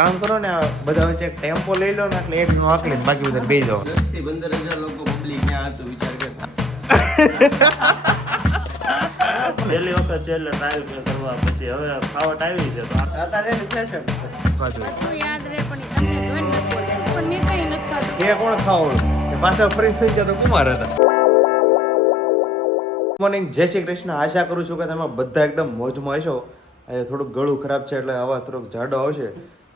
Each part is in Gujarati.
કામ કરો ને આ બધા વચ્ચે એક ટેમ્પો લઈ લો ને એટલે એક નો આકલી બાકી બધા બેસી જાવ 10 થી 15,000 લોકો પબ્લિક ત્યાં હતું વિચાર કર પહેલી વખત છે એટલે ટ્રાયલ કરવા પછી હવે ફાવટ આવી છે તો અત્યારે ફેશન બધું યાદ રહે પણ તમને જોઈને નથી બોલતું પણ મેં કઈ નથી ખાધું એ કોણ ખાવડું પાછા ફ્રી થઈ ગયા તો કુમાર હતા. મોર્નિંગ, જય શ્રી કૃષ્ણ. આશા કરું છું કે તમે બધા એકદમ મોજમાં હશો. આજે થોડુંક ગળું ખરાબ છે એટલે અવાજ થોડોક જાડો આવશે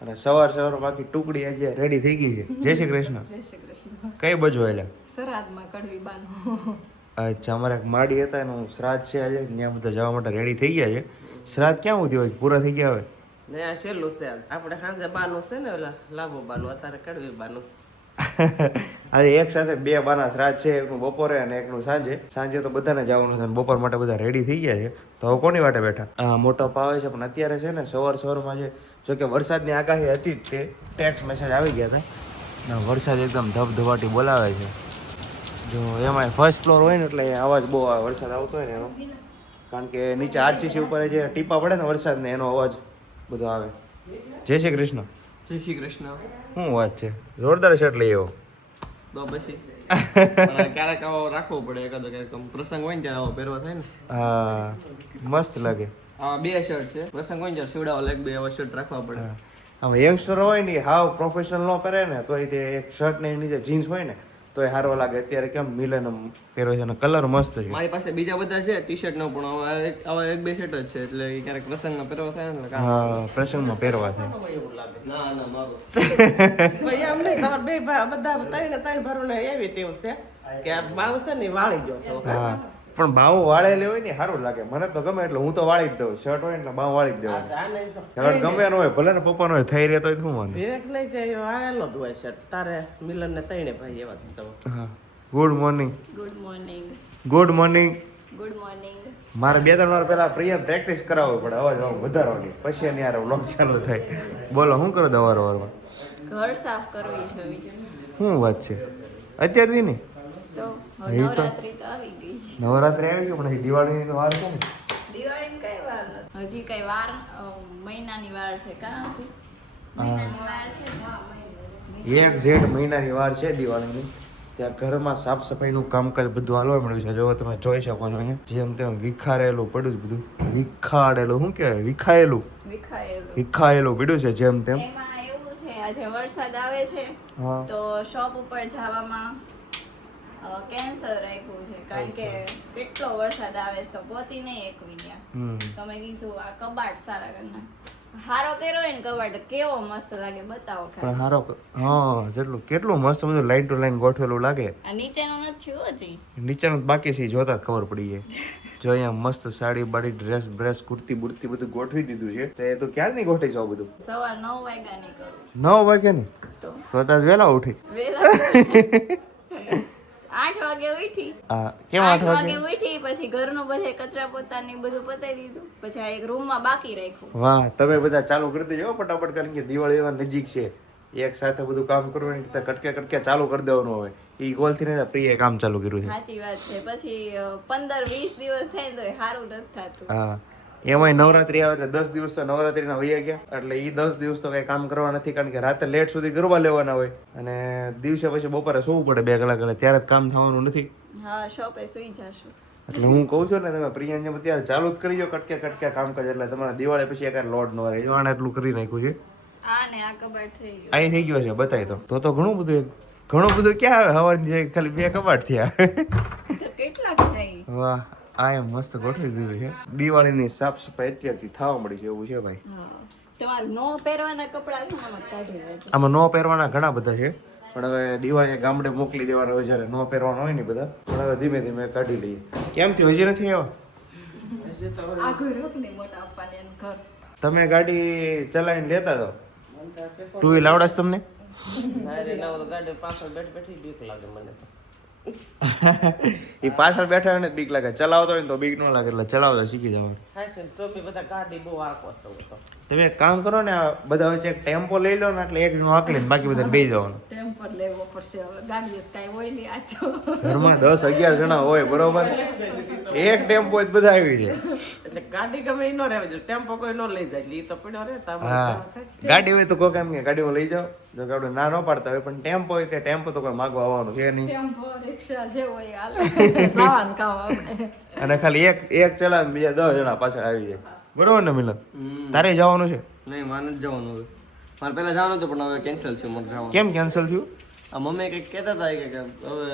અને સવારમાં બાકી ટુકડી આજે રેડી થઈ ગઈ છે. જય શ્રી કૃષ્ણ. જય શ્રી કૃષ્ણ. કઈ બાજુ આવેલા? સરાદમાં કડવી બાનો અચ્છા, અમારે એક માડી હતા એનું શ્રાદ્ધ છે આજે, ત્યાં બધા જવા માટે રેડી થઈ ગયા છે. શ્રાદ્ધ ક્યાં સુધી હોય? પૂરા થઈ ગયા હવે? ને આ છેલ્લું છે આપણે સાંજે બાનું છે ને ઓલા લાંબુ બાનું અત્યારે કડવી બાનું આજે એક સાથે બે બાના શ્રાદ્ધ છે, એકનું બપોરે અને એકનું સાંજે. સાંજે તો બધાને જવાનું છે અને બપોર માટે બધા રેડી થઈ ગયા છે. તો હવે કોની વાટે બેઠા? હા, મોટો પાવે છે પણ અત્યારે છે ને સવારમાં છે જોકે વરસાદની આગાહી હતી જ, તે ટેક્સ મેસેજ આવી ગયા હતા. વરસાદ એકદમ ધબધબાટી બોલાવે છે. જો એમાં ફર્સ્ટ ફ્લોર હોય ને એટલે અવાજ બહુ આવે, વરસાદ આવતો હોય ને એનો, કારણ કે નીચે આરસીસી ઉપર જે ટીપા પડે ને વરસાદને એનો અવાજ બધો આવે. જય શ્રી કૃષ્ણ. જય શ્રી કૃષ્ણ. શું વાત છે? જોરદાર શર્ટ લઈ આવ્યો. તો પછી પણ ક્યારેક આવો રાખવો પડે, એકાદો ક્યારેક પ્રસંગ હોય ને ત્યારે આવો પહેરવા થાય ને. હા, મસ્ત લાગે. આ બે શર્ટ છે, પ્રસંગ હોય ને ત્યારે સીવડાવો લાગે, બે એવા શર્ટ રાખવા પડે. આમ યંગસ્ટર હોય ને હાવ પ્રોફેશનલ ન પહેરે ને તો તે એક શર્ટ ને નીચે જીન્સ હોય ને તો એ સારો લાગે. અત્યારે કેમ મિલન પહેરો છે અને કલર મસ્ત છે. મારી પાસે બીજા બધા છે ટી શર્ટ નો, પણ આવા એક બે શર્ટ જ છે એટલે ઈ ક્યારેક પ્રસંગમાં પહેરવા થાય ને કામ હા, પ્રસંગમાં પહેરવા થાય. એવું લાગે. ના ના મારું ભાઈ એમ નહીં, તમારે બે બધા ત્રણ ભરો ને એવી ટેવ છે કે આ બાવ છે ને વાળી ગયો છો. હા, પણ બાવ વાળેલી હોય ને સારું લાગે. મને તો ગમે એટલે હું તો વાળી જ દઉં. શર્ટ હોય એટલે બાવ વાળી જ દઉં. શર્ટ ગમે ન હોય ભલે ને પપ્પાનો હોય થઈ રહેતો હોય શું વાંધો. વિવેક નહીં જાય વાળેલો જ હોય શર્ટ. તારે મિલન ને તઈને ભાઈ એવા જ છો. હા, good morning. Good morning. Good morning. Good morning. મારે 2-3 વાર પહેલા પ્રિયા પ્રેક્ટિસ કરાવવી પડે અવાજ વધારવાની, પછી એની યાર વ્લોગ ચાલુ થાય. બોલો શું કરો દવારમાં? ઘર સાફ કરવી છે શું વાત છે? અત્યારથી નહીં તો એ તો- નવરાત્રી તો આવી ગઈ. નવરાત્રી આવી ગયું પણ દિવાળીની તો વાર છે ને. દિવાળીની કઈ વાર નથી. હજી કઈ વાર મહિનાની વાર છે. કાં છે મહિનાની વાર છે ને? હા, મહિનાની. એક જેઠ મહિનાની વાર છે દિવાળીની. ત્યાં ઘરમાં સાફ સફાઈનું કામકાજ બધું હાલવા મળ્યું છે. જો તમે જોઈ શકો છો અહીંયા જેમ તેમ વિખારેલું પડ્યું છે બધું. વિખાડેલું શું કહેવાય? વિખાયેલું વિખાયેલું. વિખાયેલું પડ્યું છે જેમ તેમ. એમાં એવું છે આજે વરસાદ આવે છે હા. તો શોપ ઉપર જવામાં કેન્સર રાખ્યું છે કારણ કે કેટલો વરસાદ આવે છે તો પહોંચી નહીં એકવી ત્યાં. હમ. તમે કીધું આ કબાટ સારા કરના હારો કર્યો હોય ને કબાટ કેવો મસ્ત લાગે બતાવો પણ ખાલી. હારો હા, કેટલું મસ્ત બધું લાઈન ટુ લાઈન ગોઠવેલું લાગે. આ નીચેનું નથી થયું હજી. નીચેનું તો બાકી છે, જોતા જ ખબર પડી જાય. જો અહીંયા મસ્ત સાડી બાડી ડ્રેસ બ્રેસ કુર્તી બુર્તી બધું ગોઠવી દીધું છે. તો એ તો ક્યારની ગોઠવી છે આ બધું? સવાર 9 વાગ્યા ની કરું 9 વાગ્યાની? તો તો તાજ વહેલા ઉઠી. વેલા 8 વાગે ઉઠી. હા, કેમ 8 વાગે? ઉઠી પછી ઘરનું બધે કચરા પોતાની બધું પતાવી દીધું પછી આ એક રૂમમાં બાકી રાખ્યું. વાહ, તમે બધા ચાલુ કરી દેજો ફટાફટ, કારણ કે દિવાળી એવા નજીક છે. એક સાથે બધું કામ કરવું ને કટકે ચાલુ કરી દેવાનું હોય. ઈ ગોલથી ને પ્રિય કામ ચાલુ કર્યું છે. સાચી વાત છે. પછી 15-20 દિવસ થાય તો સારું નથી થતું. હા, એમાંય નવરાત્રી આવે એટલે 10 દિવસ તો નવરાત્રીના વયા ગયા. એટલે ઈ 10 દિવસ તો કઈ કામ કરવા નથી, કારણ કે રાતે લેટ સુધી ગરબા લેવાના હોય અને દિવસે પછી બપોરે સૂવું પડે 2 કલાક, એટલે ત્યારે જ કામ થવાનું નથી. હા, શોપે સુઈ જાશું. એટલે હું કહું છું ને તમે પ્રિયાને જેમ અત્યારે ચાલુ જ કરી દો કટકે કામકાજ, એટલે તમારા દિવાળી પછી એક લોડ ન રહે. આને એટલું કરી નાખ્યું છે. આ ને આ કબાટ થઈ ગયું. અહીં થઈ ગયો છે, બતાવી તો ઘણું બધું ક્યાં આવે. હવાની ખાલી 2 કબાટ થયા. તો કેટલા થાય? વાહ, આ એમ મસ્ત ગોઠવી દીધું છે. દિવાળીની સાફ સફાઈ અત્યારથી થવા મળી છે એવું છે ભાઈ. હા. તમારે નો પહેરવાના કપડાં છે ને આમાં કાઢી નાખજો. આમાં ન પહેરવાના ઘણા બધા છે, પણ હવે દિવાળી ગામડે મોકલી દેવાના હોય જ્યારે ન પહેરવાના હોય ને બધા, પણ હવે ધીમે ધીમે કાઢી લઈએ. કેમ થયું? હજી નથી આવ્યા? આ ઘર રોકને મોટા આપવાને એનું ઘર. તમે ગાડી ચલાવીને લેતા તો 2 વ્હીલ આવડે છે તમને? ગાડી પાછળ બેઠી બીક લાગે મને તો. એ પાછળ બેઠા હોય ને બીક લાગે, ચલાવતો હોય ને તો બીક ન લાગે, એટલે ચલાવતા શીખી જવાનું. હા છે તો બી બધા ગાડી બહુ આકો છો તો. તમે એક કામ કરો ને, આ બધા વચ્ચે એક ટેમ્પો લઈ લો ને એટલે એક જણો આકલીને બાકી બધા બેસી જવાનું. ટેમ્પર લેવો પડશે હવે. ગાડી કાંઈ હોય નહીં આજો. ઘરમાં 10-11 જણા હોય બરોબર, એક ટેમ્પો જ બધા આવી જાય. એટલે ગાડી ગમે ઈ નો રહેવા જોઈએ ટેમ્પો કોઈ નો લઈ જાય એટલે ઈ તો પડ્યો રહે તો હા ગાડી હોય તો કોઈ એમ કે ગાડીમાં લઈ જાઓ જો કે આપણે ના ન પાડતા હોય પણ ટેમ્પો હોય કે ટેમ્પો તો કોઈ માગવા આવવાનું છે નહીં ટેમ્પો રિક્ષા જે હોય હાલે જવાનું કામ આપણે અને ખાલી એક ચલાવે ને બીજા 10 જણા પાછળ આવી જાય બરોબર ને મિલન તારે જવાનું છે નહીં મારે નથી જવાનું હવે મારે પહેલા જવાનું હતું પણ હવે કેન્સલ છે મારે જવાનું કેમ કેન્સલ થયું આ મમ્મી કંઈક કહેતા હતા કે હવે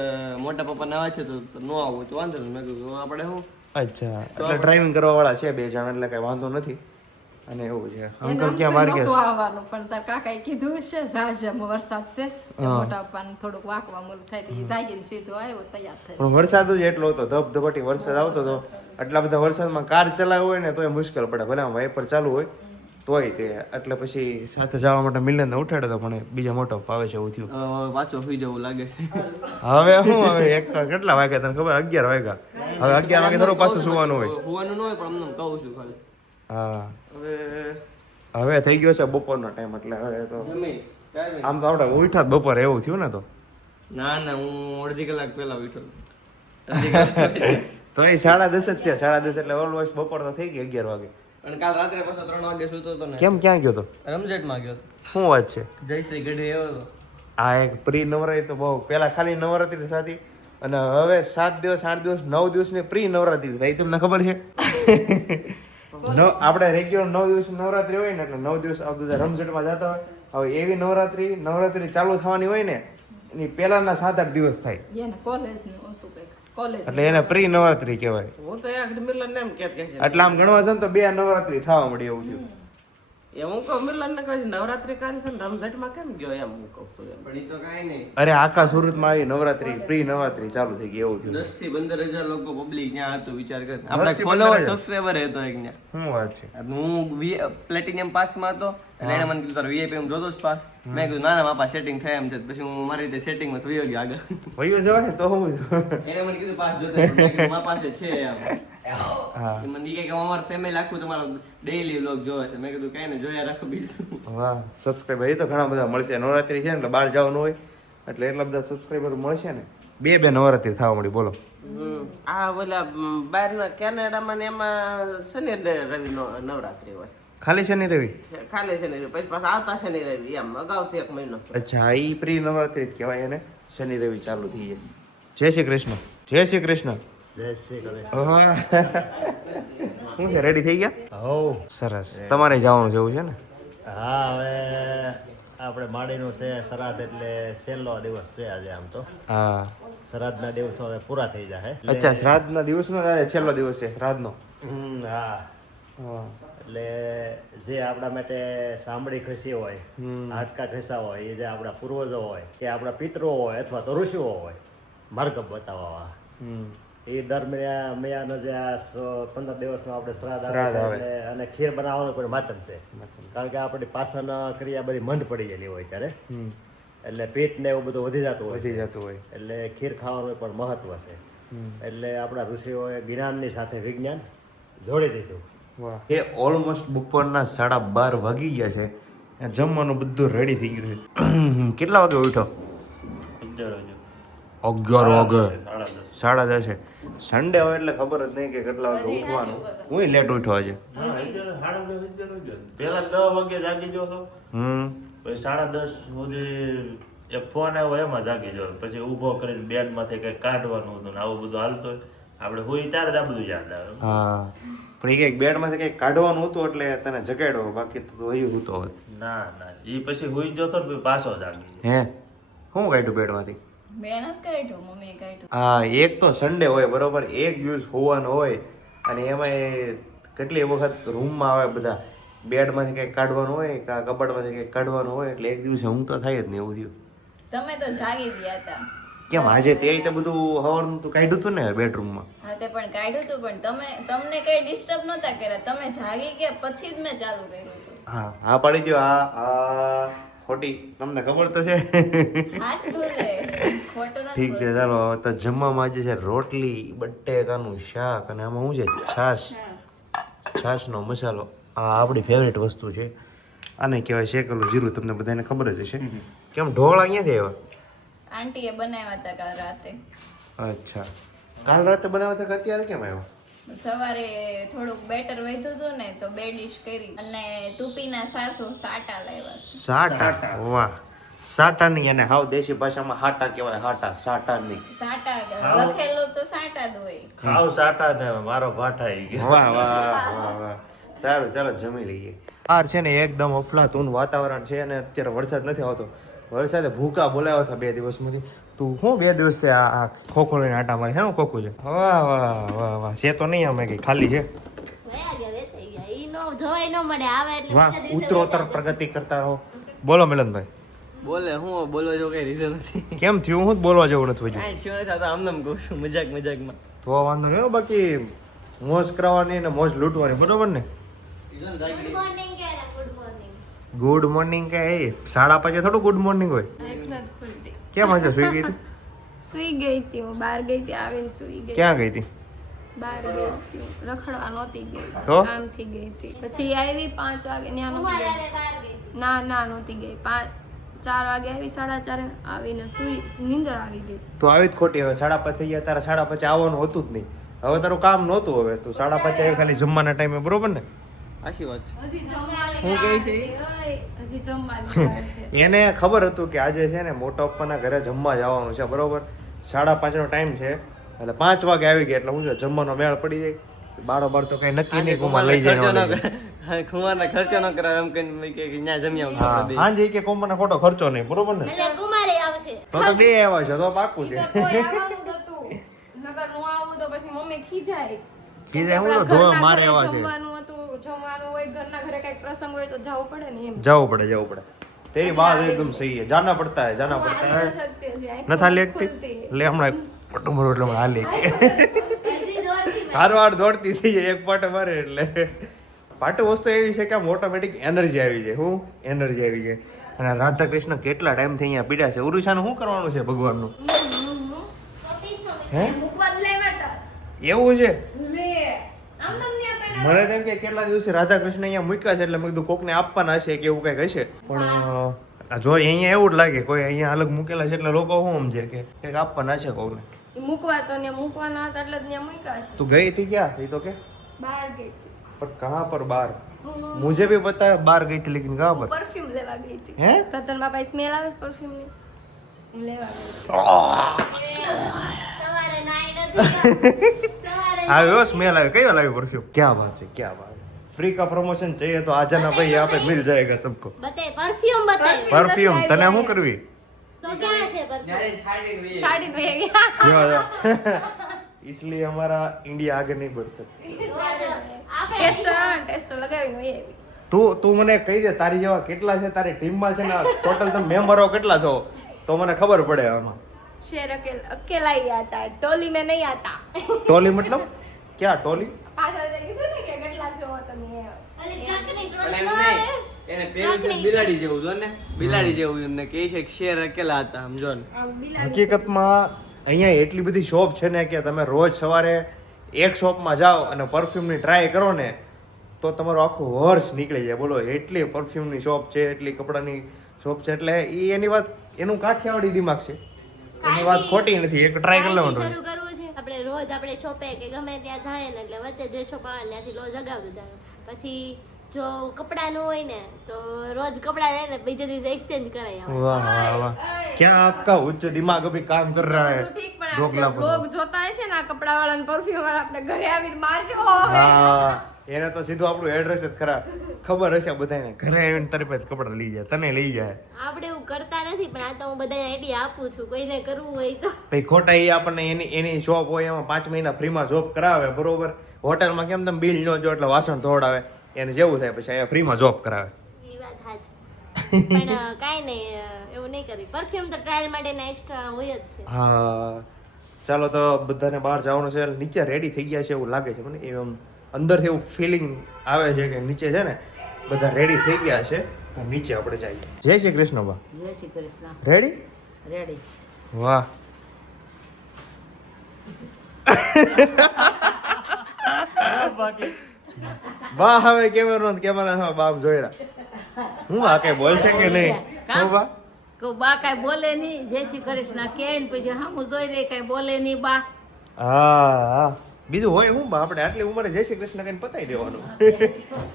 મોટા પપ્પા ના આવે છે તો ન આવું તો વાંધો નહીં મેં કીધું આપણે શું અચ્છા એટલે ડ્રાઇવિંગ કરવા વાળા છે 2 જણ એટલે કઈ વાંધો નથી અને એવું છે અંકલ ક્યાં બહાર ગયા નહોતું આવવાનું પણ તાર કાકાએ કીધું છે ઝાઝમ વરસાદ છે તો મોટા પપ્પાને થોડુંક વાકવા મૂલ થાય તો ઈ જાગીને સીધો આવ્યો તૈયાર થઈ પણ વરસાદ જ એટલો હતો ધબધબાટી વરસાદ આવતો હતો આટલા બધા વરસાદમાં કાર ચલાવવી હોય ને તોય મુશ્કેલ પડે ભલે આમ વાઇપર ચાલુ હોય તોય તે એટલે પછી સાથે જવા માટે મિલનને ઉઠાડ્યો હતો પણ બીજા મોટો પાવે છે એવું થયું હવે પાછો સુઈ જવું લાગે છે હવે શું હવે એક તો કેટલા વાગ્યા તને ખબર 11 વાગ્યા હવે 11 વાગે થોડું પાછું સુવાનું હોય હોવાનું ન હોય પણ અમને કહું છું ખાલી હા હવે હવે થઈ ગયો છે બપોરનો ટાઈમ એટલે હવે તો જમી કાંઈ આમ તો આપણે ઉઠા જ બપોરે એવું થયું ને તો ના ના હું અડધી કલાક પહેલા ઉઠ્યો અડધી કલાક તો એ 10:30 જ છે 10:30 એટલે ઓલમોસ્ટ બપોર તો થઈ ગઈ 11 વાગે અને કાલ રાત્રે પાછો 3 વાગે સૂતો હતો ને કેમ ક્યાં ગયો તો રમઝટમાં ગયો હતો શું વાત છે જયશ્રી ગઢવી આવ્યો હતો આ એક પ્રી નવરાત્રી તો બહુ પેલા ખાલી નવરાત્રી થતી અને હવે 7 દિવસ 8 દિવસ 9 દિવસની પ્રી નવરાત્રી થઈ તમને ખબર છે આપણે રેગ્યુલર 9 દિવસ નવરાત્રી હોય ને એટલે 9 દિવસ આ બધા રમઝટમાં જતા હોય હવે એવી નવરાત્રી ચાલુ થવાની હોય ને એની પહેલાના 7-8 દિવસ થાય એને કોલેજ નું હતું કઈક કોલેજ એટલે એને પ્રી નવરાત્રી કહેવાય હું તો એક મિલન એમ કે છે એટલે આમ ગણવા જાય ને તો 2 નવરાત્રી થવા મળી એવું થયું એ હું કહું મિલન ને કહું નવરાત્રી કાલ છે ને રમઝટમાં કેમ ગયો એમ હું કહું છું એમ પણ ઈ તો કાંઈ નહીં અરે આખા સુરતમાં આવી નવરાત્રી પ્રી નવરાત્રી ચાલુ થઈ ગઈ એવું થયું 10 થી 15,000 લોકો પબ્લિક ત્યાં હતું વિચાર કર 10 આપણા થી ફોલોવર 15,000 સબસ્ક્રાઇબર હતો એક ત્યાં શું વાત છે હું પ્લેટિનિયમ પાસમાં હતો એટલે એને મને કીધું તારો વીઆઈપી માં જોતો જ પાસ મેં કીધું ના ના બાપા સેટિંગ થાય એમ છે પછી હું મારી રીતે સેટિંગમાં થઈ ગયો આગળ વયું જવાય તો હું એને મને કીધું પાસ જોતો મેં કીધું મારા પાસે છે એમ હા એ મને કહે કે અમારું ફેમિલી આખું તમારો ડેઈલી વ્લોગ જોવે છે મેં કીધું કઈ ને જોયા રાખો બીજું વાહ સબસ્ક્રાઈબર એ તો ઘણા બધા મળશે નવરાત્રી છે ને એટલે બહાર જવાનું હોય એટલે એટલા બધા સબસ્ક્રાઈબર મળશે ને બે નવરાત્રી થવા મળી બોલો આ ઓલા બહારના કેનેડામાં ને એમાં શનિ રવિ નવરાત્રી હોય ખાલી શનિ રવિ ખાલી શનિ રવિ પછી પાછા આવતા શનિ રવિ એમ અગાઉથી 1 મહિનો છે અચ્છા ઈ પ્રી નવરાત્રી જ કહેવાય એને શનિ રવિ ચાલુ થઈ જાય જય શ્રી કૃષ્ણ જય શ્રી કૃષ્ણ જય શ્રી કૃષ્ણ વાહ. શું છે રેડી થઈ ગયા હો સરસ તમારે જવાનું જેવું છે ને હા હવે આપણે માડીનું છે શ્રાદ્ધ એટલે છેલ્લો દિવસ છે આજે આમ તો હા શ્રાદ્ધના દિવસો હવે પૂરા થઈ જાય અચ્છા શ્રાદ્ધના દિવસનો જ આજે છેલ્લો દિવસ છે શ્રાદ્ધનો હા હા એટલે જે આપણા માટે સાંભળી ખસી હોય હાડકા ખસા હોય એ જે આપણા પૂર્વજો હોય કે આપણા પિતરો હોય અથવા તો ઋષિઓ હોય માર્ગ બતાવવા હમ એ દરમિયાન મૈયાનો જે આ 15 દિવસનો આપણે શ્રાદ્ધ શ્રાદ્ધ આવે આવે. છે એટલે અને ખીર બનાવવાનું કોઈ માધ્યમ છે કારણ કે આપણી પાછળ ક્રિયા બધી મંદ પડી ગયેલી હોય ત્યારે હમ એટલે પેટ ને એવું બધું વધી જતું હોય વધી છે. જતું હોય એટલે ખીર ખાવાનું પણ મહત્વ છે એટલે આપણા ઋષિઓએ જ્ઞાનની સાથે વિજ્ઞાન જોડી દીધું વાહ એ ઓલમોસ્ટ બપોરના 12:30 વાગી ગયા છે અને જમવાનું બધું રેડી થઈ ગયું છે કેટલા વાગે ઉઠો 11 વાગે 10:30 સન્ડે હોય એટલે ખબર જ નહીં કે કેટલા વાગે ઉઠવાનું હું લેટ ઉઠ્યો આજે પેલા 10 વાગે જાગી ગયો હતો પછી 10:30 સુધી એક ફોન આવ્યો એમાં જાગી ગયો પછી ઊભો કરીને બેડ માંથી કઈ કાઢવાનું હતું ને આવું બધું હાલતું આપણે હુઈ ત્યારે જ આ બધું યાદ આવે હા પણ એ કંઈક બેડમાંથી કંઈક કાઢવાનું હતું એટલે તને જગાડ્યો બાકી તો હયું હતો હોય ના ના એ પછી હુઈ ગયો તો ને પછી પાછો જાગી ગયો. હે શું કાઢ્યું બેડમાંથી મહેનત કાઢ્યો મમ્મીએ કાઢ્યો હા એક તો સન્ડે હોય બરોબર એક દિવસ હોવાનો હોય અને એમાં એ કેટલી વખત રૂમમાં આવે બધા બેડમાંથી કંઈક કાઢવાનું હોય કે કબાટમાંથી કંઈક કાઢવાનું હોય એટલે એક દિવસે ઊંઘ તો થાય જ ને એવું થયું તમે તો જાગી ગયા હતા કેમ આજે તે રીતે બધું હવાનું તું કાઢ્યું હતું ને બેડરૂમમાં હા તે પણ કાઢ્યું હતું પણ તમને કઈ ડિસ્ટર્બ નહોતા કર્યા તમે જાગી ગયા પછી જ મેં ચાલુ કર્યું હતું હા હા પાડી દો આ ખોટી તમને ખબર તો છે સાચું રે ખોટું નથી ઠીક છે ચાલો હવે તો જમવામાં આજે છે રોટલી બટેકાનું શાક અને આમાં શું છે છાશ છાશનો મસાલો આ આપણી ફેવરેટ વસ્તુ છે આને કહેવાય શેકેલું જીરું તમને બધાને ખબર જ હશે કેમ ઢોળા ક્યાંથી આવ્યા આંટીએ બનાવ્યા હતા કાલ રાતે અચ્છા કાલ રાતે બનાવ્યા હતા કે અત્યારે કેમ આવ્યો સવારે થોડુંક બેટર વધ્યું હતું ને તો 2 ડીશ કરી અને તુપીના સાસુ સાટા લાવ્યા છે. સાટા, વાહ. સાટાની અને હાવ દેશી ભાષામાં હાટા કહેવાય, હાટા, સાટાની. સાટા લખેલું તો સાટા જ હોય. ખાવ સાટા ને મારો ભાઠા આવી ગયો. વાહ વાહ વાહ વાહ. સારું, ચાલો જમી લઈએ. બહાર છે ને એકદમ અફલાતૂન વાતાવરણ છે અને અત્યારે વરસાદ નથી આવતો. વરસાદે ભૂકા બોલાવ્યા હતા 2 દિવસમાંથી. તું શું 2 દિવસ છે આ ખોખો લઈને આટા મારે? શેનું ખોખું છે? વાહ વાહ વાહ વાહ. છે તો નહીં અમે કઈ ખાલી છે. વાહ, ઉત્તરોત્તર પ્રગતિ કરતા રહો. બોલો મિલનભાઈ, બોલે હું બોલવા જેવું કઈ રીઝન નથી. કેમ થયું? હું જ બોલવા જેવું નથી વધ્યું. કાંઈ થયું નથી, આ તો આમ કહું છું મજાકમાં. તો વાંધો નહીં હો, બાકી મોજ કરવાની ને મોજ લૂંટવાની, બરોબર ને? ગુડ મોર્નિંગ કે એ 5:30 થોડું ગુડ મોર્નિંગ હોય. કેમ આજે સુઈ ગઈ હતી? સુઈ ગઈ હતી હું, બહાર ગઈ હતી, આવીને સુઈ ગઈ. ક્યાં ગઈ હતી? બહાર ગઈ હતી રખડવા નહોતી ગઈ, તો? કામથી ગઈ હતી. પછી આવી 5 વાગે ન્યા નહોતી ગઈ. ના નહોતી ગઈ. 4 વાગે આવી, 4:30 આવીને સુઈ, નીંદર આવી ગઈ. તો આવી જ ખોટી. હવે 5:30 થઈ ગયા, તારા 5:30 આવવાનું હતું જ નહીં. હવે તારું કામ નહોતું. હવે તું 5:30 આવી ખાલી જમવાના ટાઈમે, બરોબર ને? આશી વાત છે. હજી જમવાની હું કહે છે? હજી જમવાની વાર છે. એને ખબર હતું કે આજે છે ને મોટા પપ્પાના ઘરે જમવા જવાનું છે, બરોબર? 5:30 નો ટાઈમ છે એટલે 5 વાગે આવી ગયા એટલે હું છે જમવાનો મેળ પડી જાય. બારોબાર તો કઈ નક્કી નહીં કુમાર લઈ જાય. ખુમારને ખર્ચો ન કરાવે એમ કહીને કે ત્યાં જમી આવું હા, આપણે બે. હાંજે કે કોમરને ખોટો ખર્ચો નહીં, બરોબર ને? તો તો 2 આવ્યા છે, તો પાકું છે. તો કોઈ આવવાનું જ હતું. નકર નો આવું તો પછી મમ્મી ખીજાય. ખીજાય હું તો આપણા ધોવા ઘરના મારે ઘરે એવા છે. જમવાનું હોય, ઘરના ઘરે કઈક પ્રસંગ હોય તો જવું પડે ને એમ. જવું પડે. તેરી બાત એકદમ સહી है, जाना पड़ता है, जाना હું पड़ता આવી है. ન શકતી હજી, આંખો નથી લેખતી ખુલતી. લે હમણાં પટું મરું એટલે હમણાં હાલી હારવાર દોડતી થઈ જાય એક પાટે મારે એટલે પાટો વસ્તુ એવી છે કે આમ ઓટોમેટિક એનર્જી આવી જાય. હું એનર્જી આવી જાય. અને રાધા કૃષ્ણ કેટલા ટાઈમથી અહીંયા પીડ્યા છે. ઉરુષાનું શું કરવાનું છે ભગવાનનું? હે મૂકવા જ લાવ્યા હતા. એવું છે? લે આમ નામ ન્યા પડ્યા. મને તેમ કે કેટલા દિવસે રાધા કૃષ્ણ અહીંયા મૂક્યા છે એટલે મેં કીધું કોકને આપવાના હશે કે એવું કંઈક હશે. પણ આ જો અહીંયા એવું જ લાગે કોઈ અહીંયા અલગ મૂકેલા છે એટલે લોકો શું સમજે કે કંઈક આપવાના છે કોકને. મૂકવા તો ને મૂકવાના હતા એટલે જ ત્યાં મૂક્યા છે. તું ગઈ હતી ક્યાં? એ તો કે બહાર ગઈ હતી. पर कहाँ पर बाहर? मुझे भी पता है बाहर गई थी लेकिन कहाँ पर? પરફ્યુમ લેવા ગઈ હતી. હે? તતન બાપા સ્મેલ આવે છે પરફ્યુમ ની, હું લેવા ગઈ હતી. આવ્યો સ્મેલ આવ્યો. કયો લાવ્યો પરફ્યુમ? क्या बात है, क्या बात है. फ्री का प्रमोशन चाहिए तो आ जाना भाई, यहाँ पे मिल जाएगा सबको. परफ्यूम तने શું કરવી? છાડીને વહી ગયા. જો इसलिए हमारा इंडिया आगे नहीं बढ़ सकती. ટેસ્ટર લગાવીને વહી આવી. તું મને કહી દે તારી જેવા કેટલા છે તારી ટીમમાં છે ને ટોટલ તમે મેમ્બરો કેટલા છો તો મને ખબર પડે આમાં. शेर अकेला ही आता है, टोली में नहीं आता. ટોલી મતલબ ક્યાં ટોલી? પાછળ જઈ કીધું ને કે કેટલા છો તમે. પણ એમ નહીં, એને પહેલું છે બિલાડી જેવું જો ને, બિલાડી જેવું એમને કહે છે કે શેર અકેલા હતા સમજો ને. આમ બિલાડી. હકીકતમાં અહીંયા એટલી બધી શોપ છે ને કે તમે રોજ સવારે એક શોપમાં જાઓ અને પરફ્યુમની ટ્રાય કરો ને તો તમારું આખું વર્ષ નીકળી જાય. બોલો એટલી પરફ્યુમની શોપ છે, એટલી કપડાની શોપ છે એટલે એ એની વાત એનું કાઠિયાવાડી દિમાગ છે. એની વાત ખોટી નથી. એક ટ્રાય કરી લેવાનું. શરૂ કરવું છે આપણે રોજ આપણે શોપે કે ગમે ત્યાં જાય ને એટલે વચ્ચે જે શોપ આવે ને ત્યાંથી રોજ અગાવતું જાય. પછી જો કપડાનું હોય ને તો રોજ કપડા લે ને બીજે દિવસે એક્સચેન્જ કરાય આવે. વાહ વાહ વાહ, ક્યાં આપકા ઉચ્ચ દિમાગ અભી કામ કર રહા है. ઠીક પણ ઢોકલા આ પર. બ્લોગ જોતા હશે ને આ કપડા વાળા ને પરફ્યુમ વાળા આપણે ઘરે આવીને મારશે. હા, એને તો સીધું આપણું એડ્રેસ જ ખરા ખબર હશે બધાને. ઘરે આવીને તારી પાસે કપડા લઈ જાય, તને લઈ જાય. આપણે એવું કરતા નથી પણ આ તો હું બધાને આઈડિયા આપું છું, કોઈને કરવું હોય તો. ભાઈ ખોટા એ આપણને એની શોપ હોય એમાં 5 મહિના ફ્રીમાં જોબ કરાવે, બરોબર? હોટલમાં કેમ તમે બિલ ન જો એટલે વાસણ ધોવડાવે, એને જેવું થાય પછી અહીંયા ફ્રીમાં જોબ કરાવે. એ વાત સાચી પણ કાંઈ નહીં એવું નહીં કરી. પરફ્યુમ તો ટ્રાયલ માટેના એક્સ્ટ્રા હોય જ છે. હા, ચાલો તો બધાને બહાર જવાનું છે. નીચે રેડી થઈ ગયા છે એવું લાગે છે મને. એમ અંદરથી એવું ફિલિંગ આવે છે કે નીચે છે ને બધા રેડી થઈ ગયા છે તો નીચે આપણે જઈએ. જય શ્રી કૃષ્ણ બા. જય શ્રી કૃષ્ણ. રેડી? રેડી. વાહ. બા હવે કેમેરા બામ જોઈ રહ્યા. હું આ કઈ બોલશે કે નહીં? હું બા કહું બા કાંઈ બોલે નહીં, જય શ્રી કૃષ્ણ કે ને પછી હામું જોઈ રહી કાંઈ બોલે નહીં બા. હા હા બીજું હોય હું બા, આપણે આટલી ઉંમરે જય શ્રી કૃષ્ણ કહીને પતાવી દેવાનું.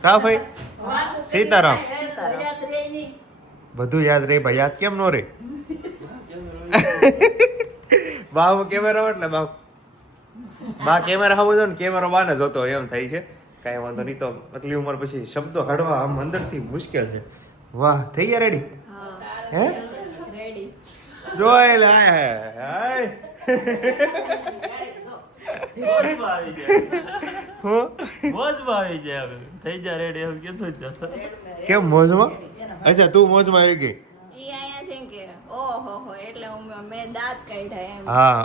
કા ભાઈ? સીતારામ. બધું યાદ રહે ભાઈ, યાદ કેમ નો રે? બાવ કેમેરા એટલે બા કેમેરા આવો ને કેમેરો બાને જોતો એમ થાય છે. કાંઈ વાંધો નહીં, તો આટલી ઉંમર પછી શબ્દો કાઢવા આમ અંદરથી મુશ્કેલ છે. વાહ, થઈ ગયા રેડી? હે રેડી. જોઈ લે હાય મોજમાં આવી જાય. હું મોજમાં આવી જાય હવે. થઈ જા રેડી એમ કીધું જ નતું. કેમ મોજમાં? અચ્છા તું મોજમાં આવી ગઈ. ઈ અહીંયા કે ઓહો હો, એટલે મેં દાંત કાઢ્યા એમ. હા,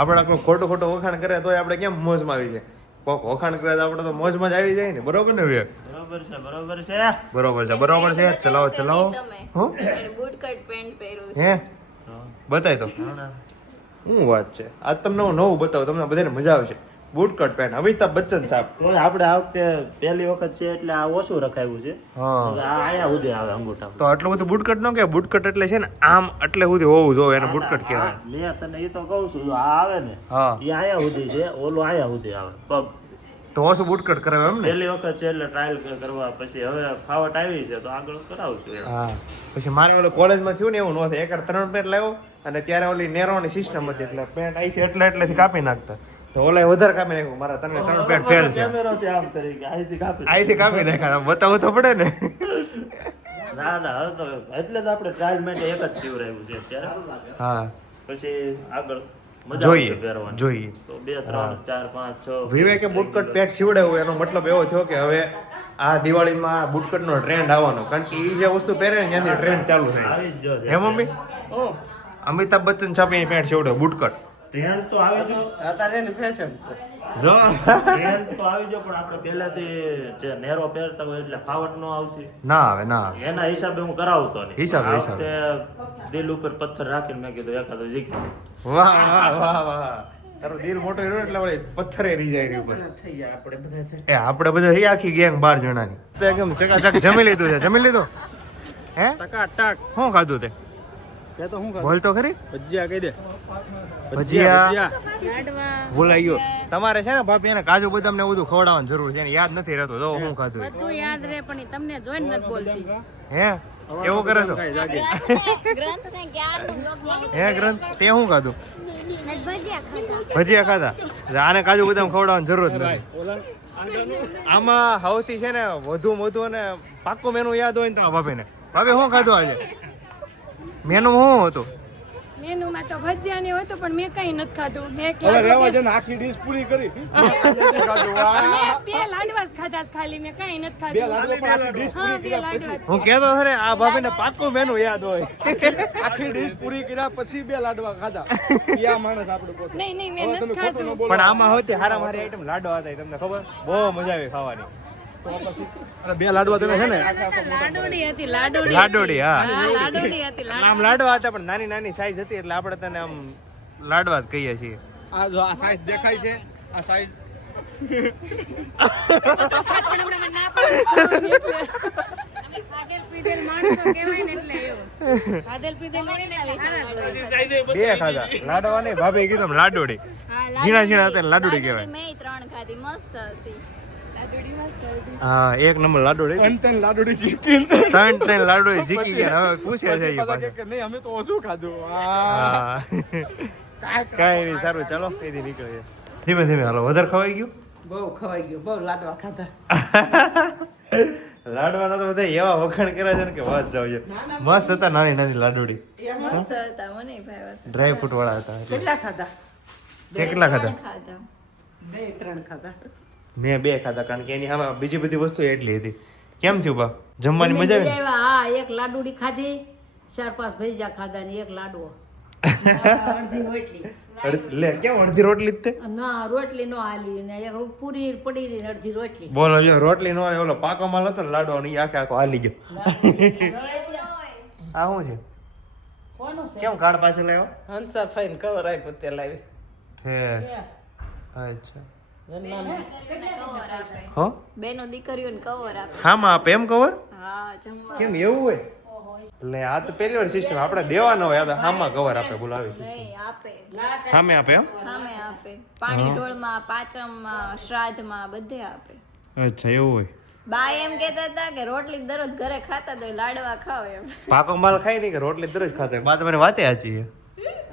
આપણે કોઈ ખોટું વખાણ કરે તોય આપણે કેમ મોજમાં આવી જાય? કોક વખાણ કરે તો આપણે તો મોજમાં જ આવી જાય ને, બરોબર ને વિવેક? બરોબર છે, બરોબર છે. બરોબર છે. ચલાવો તમે હું બૂટ કટ પેન્ટ પહેર્યું છે. હે બતાય તો શું વાત છે? આજ તમને હું નવું બતાવું, તમને બધાને મજા આવશે. Boot cut pant Amitabh Bachchan સાહેબ. તો આપણે આ વખતે પહેલી વખત છે એટલે આ ઓછું રખાયું છે. હા, આ આયા સુધી આવે અંગૂઠા. તો આટલું બધું બૂટકટ ન કે બૂટકટ એટલે છે ને આમ એટલે સુધી હોવું જોઈએ, એને બૂટકટ કહેવાય. મેં તને એ તો કહું છું, જો આ આવે ને હા, એ આયા સુધી છે, ઓલો આયા સુધી આવે પગ. તો ઓછું બૂટકટ કરાવે એમ ને? પહેલી વખત છે એટલે ટ્રાયલ કરવા, પછી હવે ફાવટ આવી છે તો આગળ કરાવશું એમ. હા, પછી મારે ઓલો કોલેજમાં થયું ને એવું ન થાય. એક 3 પેન્ટ લાવ્યો અને ત્યારે ઓલી નેરોની સિસ્ટમ હતી એટલે પેન્ટ અહીંથી એટલેથી કાપી નાખતા, તો ઓલા વધારે કાપી નાખ્યું. મારા 3 પેન્ટ ફેલ છે. કેમેરાથી આમ કરી કે અહીંથી કાપી. અહીંથી કાપી નાખ્યા, બતાવવું તો પડે ને. ના હવે તો એટલે જ આપણે ટ્રાયલ માટે એક જ સીવરાયું છે અત્યારે. હા, પછી આગળ મજા જોઈએ, આવશે પહેરવાની. જોઈએ. તો 2 3 4 5 6 વિવેકે બૂટકટ પેન્ટ સીવડાવ્યું, એનો મતલબ એવો થયો કે હવે આ દિવાળીમાં બૂટકટનો ટ્રેન્ડ આવવાનો, કારણ કે એ જે વસ્તુ પહેરે ને ત્યાંથી ટ્રેન્ડ ચાલુ થાય. આવી જ ગયો છે. હે મમ્મી? અમિતાભ બચ્ચન સાહેબ પેન્ટ સીવડાવ્યું બૂટકટ. ટ્રેન્ડ તો આવી ગયો. અત્યારે એની ફેશન છે. જો ટ્રેન્ડ તો આવી ગયો, પણ આપણે પહેલાથી જે નેરો પહેરતા હોય એટલે ફાવટ ન આવતી, ના આવે. એના હિસાબે હું કરાવતો નહીં. હિસાબે. આ વખતે દિલ ઉપર પથ્થર રાખીને મેં કીધું એકાદો જીકી. વાહ. તારું દિલ મોટો રહ્યો એટલે વળી પથ્થરે રહી જાય એની ઉપર. થઈ જાય આપણે બધા છે. આપણે બધા થઈ આખી ગેંગ 12 જણાની. તો એકદમ ચકાચક જમી લીધું છે. જમી લીધું? હે ટકાટક. શું ખાધું તે? કે તો હું બોલ તો ખરી. ભજીયા કહી દે. ભજીયા ભૂલાઈ ગયો. તમારે છે ને ભાભી એને કાજુ બદામ ને બધું ખવડાવવાની જરૂર છે, એને યાદ નથી રહેતું. જો હું ખાધું એ. તું યાદ રે પણ તમને જોઈને નથી બોલતી. હે એવું કરે છો? ગ્રંથને ક્યારનું બ્લોગમાં હે ગ્રંથ, તે શું ખાધું? ભજીયા ખાધા. આને કાજુ બદામ ખવડાવવાની જરૂર જ નથી. આમાં સૌથી છે ને વધુ અને પાક્કું મેનુ યાદ હોય ને તો ભાભીને. ભાભી શું ખાધું આજે? મેનુ શું હતું? મેનુમાં તો ભજીયા ને હોય તો પણ મેં કઈ નથી ખાધું. મેં આખી ડીશ પૂરી કરી. બે લાડવા જ ખાધા છે ખાલી, મેં કઈ નથી ખાધું. હા, 2 લાડવા. હું કહેતો ખરે આ ભાભીને પાક્કું મેનુ યાદ હોય. આખી ડીશ પૂરી કર્યા પછી 2 લાડવા ખાધા. યા માણસ આપણે પોતે. નહીં મેં નથી ખાધું. પણ આમાં હોતી હારામાં હારી આઈટમ લાડવા હતા, તમને ખબર? બહુ મજા આવી ખાવાની. અને 2 લાડવા તમે છે ને લાડોડી હતી. લાડોડી, હા. લાડોડી હતી. આમ લાડવા હતા પણ નાની સાઈઝ હતી એટલે આપણે તને આમ લાડવા જ કહીએ છીએ. આ જો આ સાઈઝ દેખાય છે, આ સાઈઝ ખાધેલ પીધેલ માણસો કહેવાય ને એટલે એવું. ખાધેલ પીધેલ હોય ને એટલે બે ખાધા લાડવા નહીં, ભાભી કીધું આમ લાડોડી. ઝીણા હતા લાડોડી કહેવાય. મેં 3 ખાધી, મસ્ત હતી. હા, 1 નંબર લાડોડી. અંતન લાડુડી શીખી. 3 લાડોડી શીખી ગયા. હવે પૂછે છે એ પાછા. કે નહીં અમે તો ઓછું ખાધું. હા, કાંઈ નહીં, સારું ચાલો કઈથી નીકળીએ. ધીમે હાલો. વધારે ખવાઈ ગયું? બહુ ખવાઈ ગયું, બહુ લાડવા ખાધા. લાડવાના તો બધા એવા વખાણ કર્યા છે ને કે વાત જાવ છે. મસ્ત હતા નાની લાડોડી. મસ્ત હતા, મને ભાવ્યા. ડ્રાય ફ્રૂટ વાળા હતા. કેટલા ખાધા? કેટલા ખાધા? ખાધા. 2-3 ખાધા. મેં 2 ખાધા, કારણ કે એની સામે બીજી બધી વસ્તુ એટલી હતી. કેમ થયું બા? જમવાની મજા આવી? હા, એક લાડુડી ખાધી, 4-5 ભજીયા ખાધા ને 1 લાડવો. અડધી રોટલી. લે કેમ અડધી રોટલી જ તે? ના, રોટલી નો હાલી ને એક પૂરી પડી રહી ને અડધી રોટલી. બોલો લ્યો, રોટલી નો હોય, ઓલો પાકો માલ હતો ને લાડવો ને ઈ આખો હાલી ગયો. આ શું છે? કોનું છે? કેમ કાર્ડ પાછળ લાવ્યો? હંસા ફાઈન કવર આપ્યું તે લાવી. હે અચ્છા. કવર આપે. હો? બેનો દીકરીઓને કવર આપે. હામાં આપે એમ કવર? હા, જમવા. કેમ એવું હોય? એટલે આ તો પહેલી વાર સિસ્ટમ આપણે દેવાનો હોય. આ તો હામાં કવર આપે બોલાવી નહીં આપે હામે આપે એમ. સામે આપે પાણી ઢોળમાં પાંચમમાં શ્રાદ્ધમાં બધે આપે. અચ્છા એવું હોય. બા એમ કહેતા હતા કે રોટલી દરરોજ ઘરે ખાતા તો લાડવા ખાવ એમ. પાકો માલ ખાઈ નહીં કે રોટલી દરરોજ ખાતા હોય. બા તમારી વાતે સાચી છે.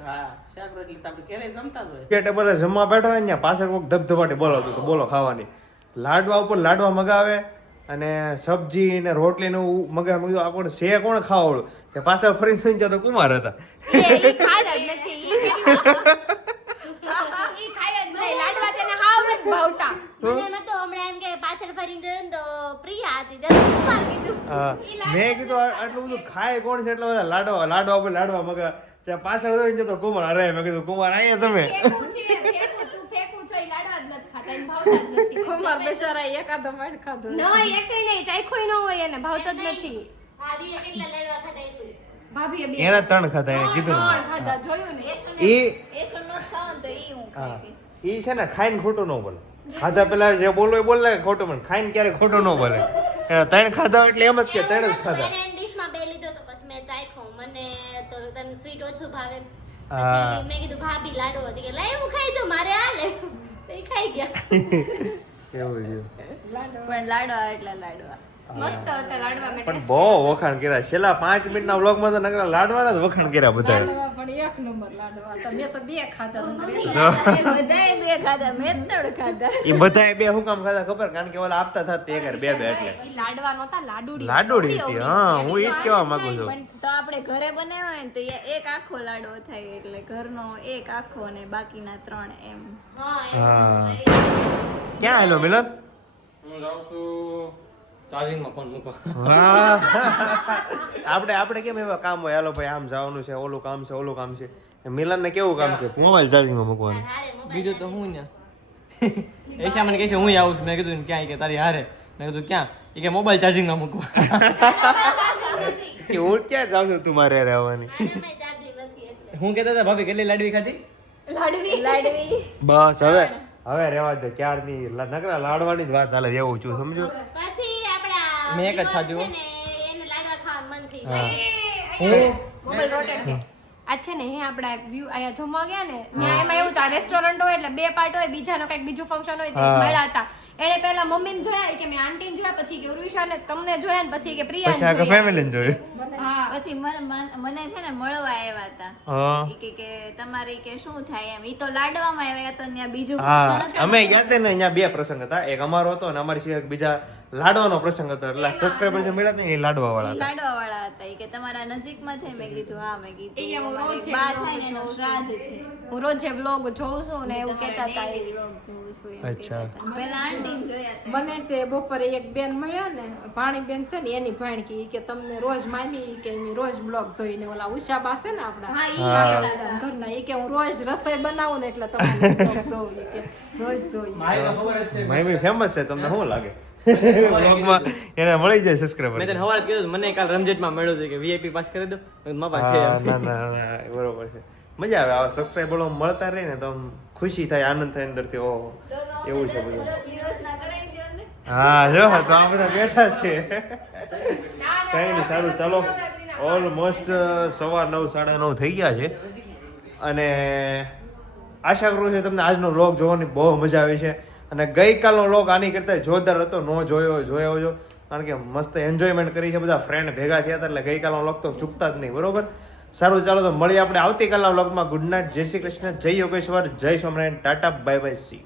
હા શાક રોટલી તો આપણે ઘરે જમતા જ હોય. કે ટેબલે જમવા બેઠો હોય ને પાછળ કોઈક ધબધબાટી બોલાવતું તો બોલો ખાવાની. લાડવા ઉપર લાડવા મગાવે અને સબ્જી ને રોટલી ને મગાવે. મેં કીધું આ કોણ છે કોણ ખાવાળું કે પાછળ ફરી સુઈ જતો કુમાર હતા. ઈ ખાય જ નથી ઈ ખાય જ નહીં લાડવા તેને હાવ નથી ભાવતા. મને નતો હમણાં એમ કે પાછળ ફરીને જોયું ને તો પ્રિયા હતી દસ કુમાર કીધું. હા, મેં કીધું આટલું બધું ખાય કોણ છે એટલા બધા લાડવા ઉપર લાડવા મગાવે. ત્યાં પાછળ જોઈ જતો કુમાર. અરે મેં કીધું કુમાર અહીંયા તમે ફેંકું છે ફેંકું તું ફેંકું છો ઈ લાડવા જ નથી ખાતા ઈ ભાવતા જ નથી. કુમાર બેચારા એકાદો માડ ખાધો ન એકઈ નહીં ચાખ્યોય ન હોય એને ભાવતો જ નથી. ભાભીએ કેટલા લાડવા ખાધા એટલું જ. ભાભીએ બે એના 3 ખાતા એને કીધું ને. ત્રણ ખાધા જોયું ને. એસો નો ખાવ તો ઈ હું હા ખાઈ ઈ છે ને ખાઈને ખોટું ન બોલે. ખાધા પેલા જે બોલો એ બોલે ખોટું પણ ખાઈને ક્યારે ખોટું ન બોલે. એના 3 ખાધા એટલે એમ જ કે 3 જ ખાધા. એને ડીશમાં બે લીધો તો પછી મેં ચાખ્યો મને તો તને સ્વીટ ઓછું ભાવે હા. પછી મેં કીધું ભાભી લાડવો હતી કે લાય હું ખાઈ જાઉં મારે હાલે તો એ ખાઈ ગયા એવું છે. પણ લાડવા એટલા લાડવા મસ્ત હતા લાડવા મેં પણ બહુ વખાણ કર્યા. છેલ્લા 5 મિનિટના વ્લોગમાં તો નકરા લાડવાના જ વખાણ કર્યા બધા. પણ એક નંબર લાડવા તો મેં તો બે ખાધા બધાય બે ખાધા મેં 3 ખાધા એ બધાએ બે હું કામ ખાધા ખબર? કારણ કે ઓલા આપતા થાત તે ઘર બે એટલે ઈ લાડવા નહોતા લાડુડી લાડુડી હતી. હા હું ઈ જ કહેવા માંગુ છું. પણ તો આપણે ઘરે બનાવ્યો હોય ને તો એક આખો લાડવો થાય એટલે ઘરનો એક આખો ને બાકીના 3 એમ. હા ક્યાં આવેલો મિલન? હું જાઉં છું ચાર્જિંગમાં ફોન મૂકો. વાહ આપણે કેમ એવા કામ હોય હાલો ભાઈ આમ જવાનું છે ઓલું કામ છે ઓલું કામ છે. મિલન ને કેવું કામ છે? મોબાઈલ ચાર્જિંગમાં મૂકવાનું. બીજું તો હું ને એશા મને કહે છે હું આવું છું. મેં કીધું ક્યાં? કે તારી હારે. મેં કીધું ક્યાં? એ કે મોબાઈલ ચાર્જિંગમાં મૂકવા. કે હું ક્યાં જાઉં છું તું મારે રહેવાની? હું કહેતા હતા ભાભી કેટલી લાડવી ખાધી? લાડવી બસ હવે રહેવા દે. ક્યારની નકરા લાડવાની જ વાત હાલે એવું છું સમજો. પછી આપડા મેં એક જ ખાધું. છે ને, એને લાડવા ખાવાનું મન થઈ જાય. આ છે ને હે આપડા વ્યૂ અહીંયા જમવા ગયા ને ત્યાં એમાં એવું થાય રેસ્ટોરન્ટ હોય એટલે 2 પાર્ટ હોય બીજાનો કઈક બીજું ફંક્શન હોય તો મળ્યા હતા. એને પહેલા મમ્મીને જોયા કે મેં આંટીને જોયા પછી કે ઉર્વિશાને તમને જોયા ને પછી કે પછી આખા પ્રિયાને ફેમિલીને જોયું. હા પછી મને છે ને મળવા આવ્યા હતા. હા ઈ કે તમારે કે શું થાય એમ. ઈ તો લાડવામાં આવ્યા તો ત્યાં બીજું હા function હતું. અમે ગયા ને અહીંયા 2 પ્રસંગ હતા. એક અમારો હતો અને અમારી સિવાય બીજા લાડવાનો પ્રસંગ હતો. એટલે સબસ્ક્રાઇબર જે મળ્યા હતા ને એ લાડવા વાળા ઈ હતા. લાડવા વાળા હતા. ઈ કે તમારા નજીકમાં થાય. મેં કીધું હા. મેં ઈ કે કીધું હું રોજ અમારે બા થાય ને એનો શ્રાદ્ધ છે. હું રોજે વ્લોગ જોઉં છું ને એવું કહેતા હતા એ. daily vlog જોઉં છું એમ અચ્છા. કહેતા હતા. પહેલા આંટીને જોયા હતા. મને તે બપોરે એક બેન મળ્યા ને પાણી બેન છે ને એની ભાણકી કે તમને રોજ મામી કે એમ રોજ બ્લોગ જોઈને ઓલા ઉષા બા છે ને આપડા હા ઈ ઘરના એ કે હું રોજ રસોઈ બનાવું ને એટલે તમારે બ્લોગ જોઉં ઈ કે રોજ જોઈ મારી તો ખબર જ છે. મમ્મી ફેમસ છે તમને શું લાગે? વ્લોગમાં એને મળી જાય સબસ્ક્રાઇબર. મેં તને સવારે જ કીધું મને કાલ રમઝટમાં મળ્યું હતું કે વીઆઈપી પાસ કરી દો. મારા પાસે ના ના બરોબર છે. મજા આવે આવા સબસ્ક્રાઇબરો મળતા રહે ને તો આમ ખુશી થાય આનંદ થાય અંદરથી. ઓહો એવું છે બધું. દિવસના કરાવી દ્યો ને. હા જો તો આ બધા બેઠા છે. કઈ નહીં સારું ચાલો ઓલમોસ્ટ 9:15 9:30 થઈ ગયા છે અને આશા કરું છું તમને આજનો વ્લોગ જોવાની બહુ મજા આવી છે. અને ગઈકાલનો વ્લોગ આની કરતા જોરદાર હતો. નો જોયો જો કારણ કે મસ્ત એન્જોયમેન્ટ કરી છે. બધા ફ્રેન્ડ ભેગા થયા હતા એટલે ગઈકાલનો વ્લોગ તો ચૂકતા જ નહીં. બરોબર સારું ચાલો તો મળીએ આપણે આવતીકાલના વ્લોગમાં. ગુડ નાઇટ, જય શ્રી કૃષ્ણ, જય યોગેશ્વર, જય Swaminarayan, Tata bye bye, C.